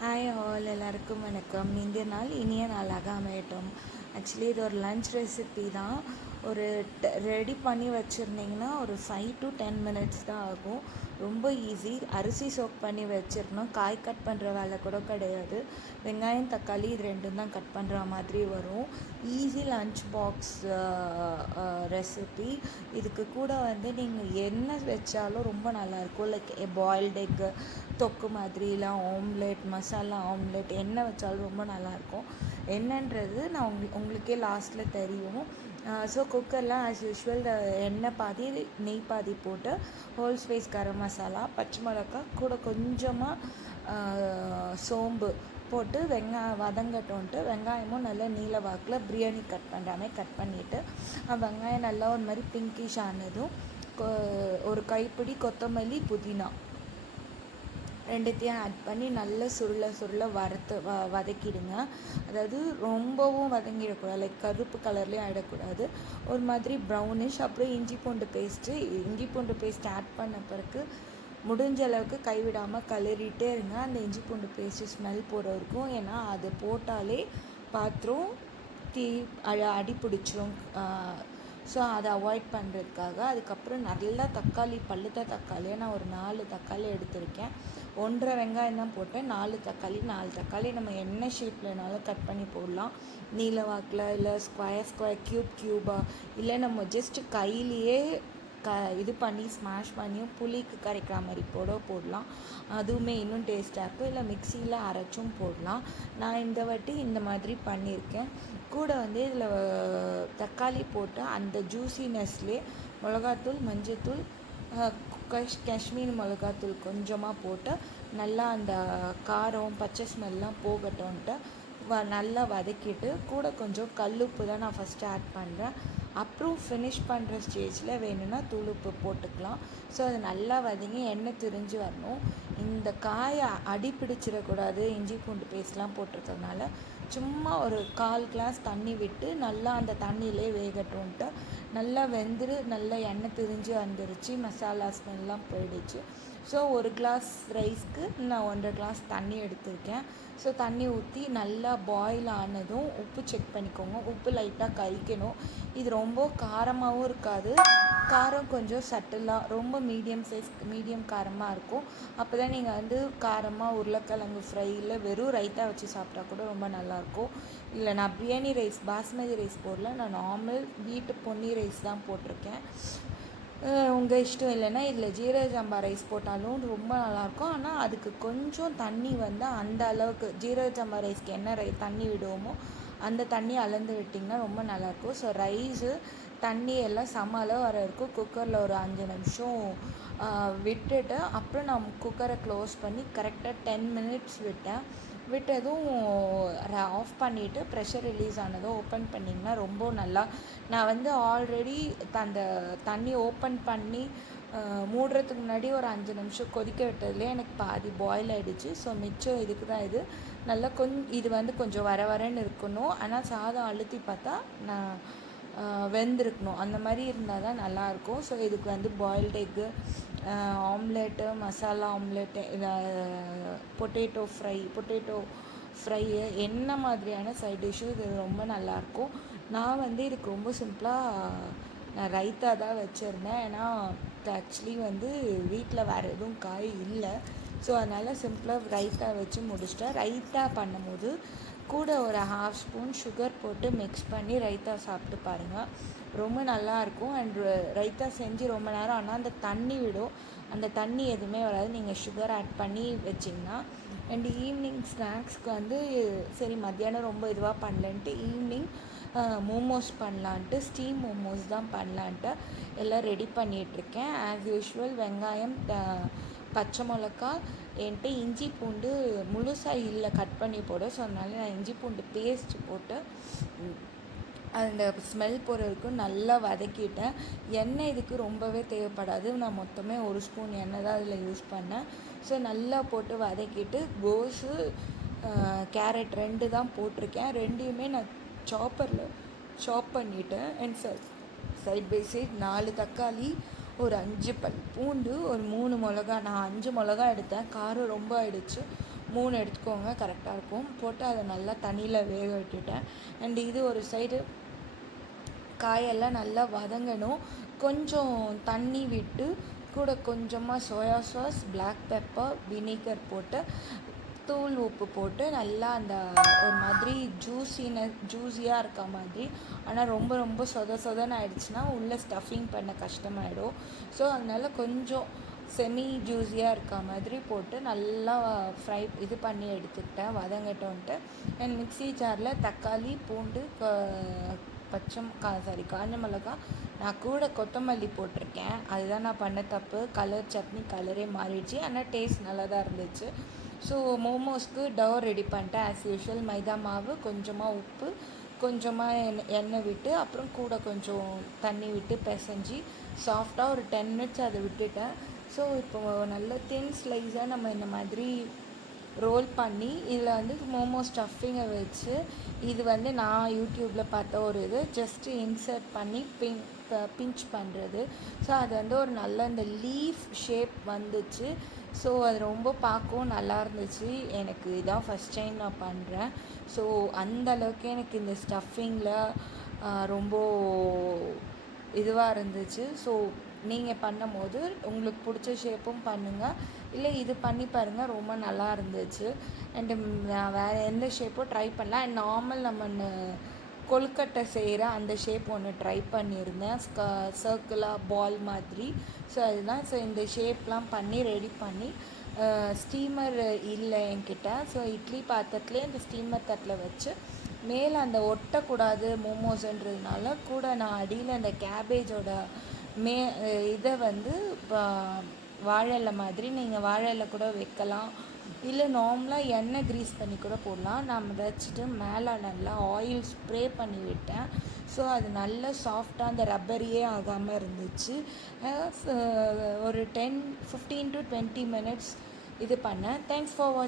Hi all, எல்லாருக்கும் வணக்கம். இந்திய நாள் இனிய நாளாக அமையட்டும். ஆக்சுவலி இது ஒரு லன்ச் ரெசிபி தான். ஒரு ரெடி பண்ணி வச்சுருந்தீங்கன்னா ஒரு 5 to 10 minutes தான் ஆகும். ரொம்ப ஈஸி. அரிசி சோக் பண்ணி வச்சிடணும். காய் கட் பண்ணுற வேலை கூட கிடையாது. வெங்காயம் தக்காளி இது ரெண்டும் தான் கட் பண்ணுற மாதிரி வரும். Easy lunch box recipe. இதுக்கு கூட வந்து நீங்கள் என்ன வச்சாலும் ரொம்ப நல்லாயிருக்கும். லைக் பாயில்டு எக்கு தொக்கு மாதிரி, இல்லை ஆம்லெட், மசாலா ஆம்லெட், என்ன வச்சாலும் ரொம்ப நல்லாயிருக்கும். என்னன்றது நான் உங்களுக்கே லாஸ்ட்டில் தெரியும். ஸோ குக்கரில் ஆஸ் யூஷுவல் எண்ணெய் பாதி நெய் பாதி போட்டு ஹோல் ஸ்பைஸ் கரம் மசாலா, பச்சை மிளகா, கூட கொஞ்சமாக சோம்பு போட்டு வெங்காயம் வதங்கட்டோன்ட்டு வெங்காயமும் நல்லா நீல வாக்கில் பிரியாணி கட் பண்ணுற மாதிரி கட் பண்ணிவிட்டு வெங்காயம் நல்லா ஒரு மாதிரி பிங்கிஷ் ஆனதும் ஒரு கைப்பிடி கொத்தமல்லி, புதினா ரெண்டுத்தையும் ஆட் பண்ணி நல்லா சுருள வதக்கிடுங்க. அதாவது ரொம்பவும் வதங்கிடக்கூடாது, லைக் கருப்பு கலர்லேயும் ஆகிடக்கூடாது, ஒரு மாதிரி ப்ரௌனிஷ். அப்புறம் இஞ்சி பூண்டு பேஸ்ட் ஆட் பண்ண பிறகு முடிஞ்ச அளவுக்கு கைவிடாமல் கிளறிட்டே இருங்க. அந்த இஞ்சி பூண்டு பேஸ்ட்டு ஸ்மெல் போகிற வரைக்கும். ஏன்னா அது போட்டாலே பாத்திரம் அடி பிடிச்சிரும். ஸோ அதை அவாய்ட் பண்ணுறதுக்காக. அதுக்கப்புறம் நல்லா பழுத்த தக்காளியை நான் ஒரு 4 தக்காளி எடுத்திருக்கேன். 1.5 வெங்காயம் தான் போட்டேன். 4 தக்காளி நம்ம என்ன ஷேப்லனாலும் கட் பண்ணி போடலாம். நீல வாக்கில், இல்லை ஸ்கொயர் க்யூபாக, இல்லை நம்ம ஜஸ்ட்டு கையிலேயே இது பண்ணி ஸ்மாஷ் பண்ணியும் புளிக்கு கரைக்கிற மாதிரி போடலாம். அதுவுமே இன்னும் டேஸ்ட்டாக இருக்கும். இல்லை மிக்சியில் அரைச்சும் போடலாம். நான் இந்த வாட்டி இந்த மாதிரி பண்ணியிருக்கேன். கூட வந்து இதில் தக்காளி போட்டு அந்த ஜூஸினஸ்லேயே மிளகாத்தூள், மஞ்சத்தூள், காஷ்மீர் மிளகாத்தூள் கொஞ்சமாக போட்டு நல்லா அந்த காரம் பச்சை ஸ்மெல்லாம் போகட்டோன்ட்டு நல்லா வதக்கிட்டு, கூட கொஞ்சம் கல்லுப்பு தான் நான் ஃபஸ்ட்டு ஆட் பண்ணுறேன். அப்புறம் ஃபினிஷ் பண்ணுற ஸ்டேஜில் வேணும்னா தூளுப்பு போட்டுக்கலாம். ஸோ அது நல்லா வதங்கி எண்ணெய் திரிஞ்சு வரணும். இந்த காயை அடி பிடிச்சிடக்கூடாது. இஞ்சி பூண்டு பேஸ்ட்லாம் போட்டிருக்கிறதுனால சும்மா ஒரு 1/4 கிளாஸ் தண்ணி விட்டு நல்லா அந்த தண்ணியிலே வேகட்டும்ன்ட்டு நல்லா நல்லா எண்ணெய் திரிஞ்சு வந்துருச்சு. மசாலா ஸ்மெல்லாம் போயிடுச்சு. ஸோ 1 கிளாஸ் ரைஸ்க்கு நான் 1.5 கிளாஸ் தண்ணி எடுத்திருக்கேன். ஸோ தண்ணி ஊற்றி நல்லா பாயில் ஆனதும் உப்பு செக் பண்ணிக்கோங்க. உப்பு லைட்டாக கரிக்கணும். இது ரொம்ப காரமாகவும் இருக்காது, காரம் கொஞ்சம் சட்டிலாக, ரொம்ப மீடியம் காரமாக இருக்கும். அப்போ தான் நீங்கள் வந்து காரமாக உருளைக்கிழங்கு ஃப்ரை, இல்லை வெறும் ரைத்தா வச்சு சாப்பிட்டா கூட ரொம்ப நல்லாயிருக்கும். இல்லை நான் பிரியாணி ரைஸ், பாஸ்மதி ரைஸ் போடல, நான் நார்மல் வீட்டு பொன்னி ரைஸ் தான் போட்டிருக்கேன். உங்கள் இஷ்டம். இல்லைன்னா இதில் ஜீரக சம்பா ரைஸ் போட்டாலும் ரொம்ப நல்லாயிருக்கும். ஆனால் அதுக்கு கொஞ்சம் தண்ணி வந்து அந்த அளவுக்கு ஜீரக சம்பா ரைஸ்க்கு என்ன தண்ணி விடுவோமோ அந்த தண்ணி அளந்து விட்டிங்கன்னா ரொம்ப நல்லாயிருக்கும். ஸோ ரைஸு தண்ணி எல்லாம் சம அளவு வர இருக்கும். குக்கரில் ஒரு 5 நிமிஷம் விட்டுட்டு அப்புறம் நான் குக்கரை க்ளோஸ் பண்ணி கரெக்டாக 10 minutes விட்டதும் ஆஃப் பண்ணிவிட்டு ப்ரெஷர் ரிலீஸ் ஆனதும் ஓப்பன் பண்ணிங்கன்னா ரொம்ப நல்லா. நான் வந்து ஆல்ரெடி அந்த தண்ணி ஓப்பன் பண்ணி மூடுறதுக்கு முன்னாடி ஒரு 5 நிமிஷம் கொதிக்க விட்டதுலேயே எனக்கு பாதி பாயில் ஆகிடுச்சு. ஸோ மிச்சம் இதுக்கு தான் இது. நல்லா இது வந்து கொஞ்சம் வரன்னு இருக்கணும். ஆனால் சாதம் அழுத்தி பார்த்தா நான் வெந்திருக்கணும். அந்த மாதிரி இருந்தால் தான் நல்லாயிருக்கும். ஸோ இதுக்கு வந்து boiled egg, omelette, masala omelette, potato fry, என்ன மாதிரியான சைட் டிஷ்ஷும் இது ரொம்ப நல்லாயிருக்கும். நான் வந்து இதுக்கு ரொம்ப சிம்பிளாக நான் ரைத்தா தான் வச்சுருந்தேன். ஏன்னா ஆக்சுவலி வந்து வீட்டில் வேறு எதுவும் காய் இல்லை. ஸோ அதனால் சிம்பிளாக ரைத்தா வச்சு முடிச்சிட்டேன். ரைத்தா பண்ணும்போது கூட ஒரு 1/2 ஸ்பூன் சுகர் போட்டு மிக்ஸ் பண்ணி ரைத்தா சாப்பிட்டு பாருங்கள், ரொம்ப நல்லாயிருக்கும். அண்ட் ரைத்தா செஞ்சு ரொம்ப நேரம் ஆனால் அந்த தண்ணி விடும், அந்த தண்ணி எதுவுமே வராது நீங்கள் சுகர் ஆட் பண்ணி வச்சிங்கன்னா. அண்ட் ஈவினிங் ஸ்நாக்ஸ்க்கு வந்து சரி மத்தியானம் ரொம்ப இதுவாக பண்ணலன்ட்டு ஈவினிங் மோமோஸ் பண்ணலான்ட்டு, ஸ்டீம் மோமோஸ் தான் பண்ணலான்ட்டு எல்லாம் ரெடி பண்ணிகிட்ருக்கேன். ஆஸ் யூஷுவல் வெங்காயம், பச்சை மிளகா, என்கிட்ட இஞ்சி பூண்டு முழுசாக இல்லை கட் பண்ணி போட. ஸோ அதனால நான் இஞ்சி பூண்டு பேஸ்ட் போட்டு அந்த ஸ்மெல் போகிற வரைக்கும் நல்லா வதக்கிட்டேன். எண்ணெய் இதுக்கு ரொம்பவே தேவைப்படாது. நான் மொத்தமே 1 ஸ்பூன் எண்ணெய் தான் அதில் யூஸ் பண்ணேன். ஸோ நல்லா போட்டு வதக்கிட்டு கோஸு, கேரட் 2 தான் போட்டிருக்கேன். ரெண்டையுமே நான் சாப் பண்ணிவிட்டேன். அண்ட் சைட் பை சைட் 4 தக்காளி, ஒரு 5 பல் பூண்டு, ஒரு 3 மிளகா. நான் 5 மிளகா எடுத்தேன், காரம் ரொம்ப ஆயிடுச்சு. 3 எடுத்துக்கோங்க, கரெக்டாக இருக்கும். போட்டு அதை நல்லா தண்ணியில் வேக விட்டுட்டேன். அண்ட் இது ஒரு சைடு காயெல்லாம் நல்லா வதங்கணும். கொஞ்சம் தண்ணி விட்டு கூட கொஞ்சமாக soya sauce, black pepper, vinegar போட்டு தூள் உப்பு போட்டு நல்லா அந்த ஒரு மாதிரி ஜூஸியாக இருக்க மாதிரி, ஆனால் ரொம்ப ரொம்ப சொதன்னு ஆயிடுச்சுன்னா உள்ளே ஸ்டஃபிங் பண்ண கஷ்டமாயிடும். ஸோ அதனால் கொஞ்சம் செமி ஜூஸியாக இருக்க மாதிரி போட்டு நல்லா இது பண்ணி எடுத்துக்கிட்டேன், வதங்கட்டோன்ட்டு. அண்ட் மிக்ஸி ஜாரில் தக்காளி, பூண்டு, காஞ்ச மிளகா, நான் கூட கொத்தமல்லி போட்டிருக்கேன். அதுதான் நான் பண்ண தப்பு. சட்னி கலரே மாறிடுச்சு, ஆனால் டேஸ்ட் நல்லா தான் இருந்துச்சு. ஸோ மோமோஸ்க்கு டவ் ரெடி பண்ணிட்டேன். ஆஸ் யூஷுவல் மைதா மாவு, கொஞ்சமாக உப்பு, கொஞ்சமாக எண்ணெய் விட்டு, அப்புறம் கூட கொஞ்சம் தண்ணி விட்டு பிசைஞ்சி சாஃப்டாக ஒரு 10 மினிட்ஸ் அதை விட்டுட்டேன். ஸோ இப்போது நல்ல தின் ஸ்லைஸாக நம்ம இந்த மாதிரி ரோல் பண்ணி இதில் வந்து மோமோ ஸ்டஃபிங்கை வச்சு, இது வந்து நான் யூடியூப்பில் பார்த்த ஒரு இது, ஜஸ்ட்டு இன்சர்ட் பண்ணி பிஞ்ச் பண்ணுறது. ஸோ அது வந்து ஒரு நல்ல இந்த லீஃப் ஷேப் வந்துச்சு. ஸோ அது ரொம்ப பார்க்கவும் நல்லா இருந்துச்சு. எனக்கு இதான் ஃபஸ்ட் டைம் நான் பண்ணுறேன். ஸோ அந்தளவுக்கு எனக்கு இந்த ஸ்டஃபிங்கில் ரொம்ப இதுவாக இருந்துச்சு. ஸோ நீங்கள் பண்ணும் போது உங்களுக்கு பிடிச்ச ஷேப்பும் பண்ணுங்கள், இல்லை இது பண்ணி பாருங்கள், ரொம்ப நல்லா இருந்துச்சு. அண்டு நான் வேறு எந்த ஷேப்பும் ட்ரை பண்ணல. அண்ட் நார்மல் நம்ம கொழுக்கட்டை செய்கிற அந்த ஷேப் ஒன்று ட்ரை பண்ணியிருந்தேன், சர்க்கிளாக பால் மாதிரி. ஸோ அதுதான். ஸோ இந்த ஷேப்லாம் பண்ணி ரெடி பண்ணி ஸ்டீமர் இல்லை என்கிட்ட. ஸோ இட்லி பாத்திரத்துலேயே இந்த ஸ்டீமர் தட்டில் வச்சு மேலே அந்த ஒட்டக்கூடாது மோமோஸுன்றதுனால கூட நான் அடியில் அந்த கேபேஜோட இதை வந்து வாழை இலை மாதிரி, நீங்கள் வாழை இலை கூட வைக்கலாம், இல்லை நார்மலாக எண்ணெய் க்ரீஸ் பண்ணி கூட போடலாம். நான் வச்சுட்டு மேலே நல்லா ஆயில் ஸ்ப்ரே பண்ணி விட்டேன். ஸோ அது நல்லா சாஃப்டாக அந்த ரப்பரியே ஆகாமல் இருந்துச்சு. ஒரு 15 to 20 மினிட்ஸ் இது பண்ணேன். தேங்க்ஸ் ஃபார் வாட்சிங்.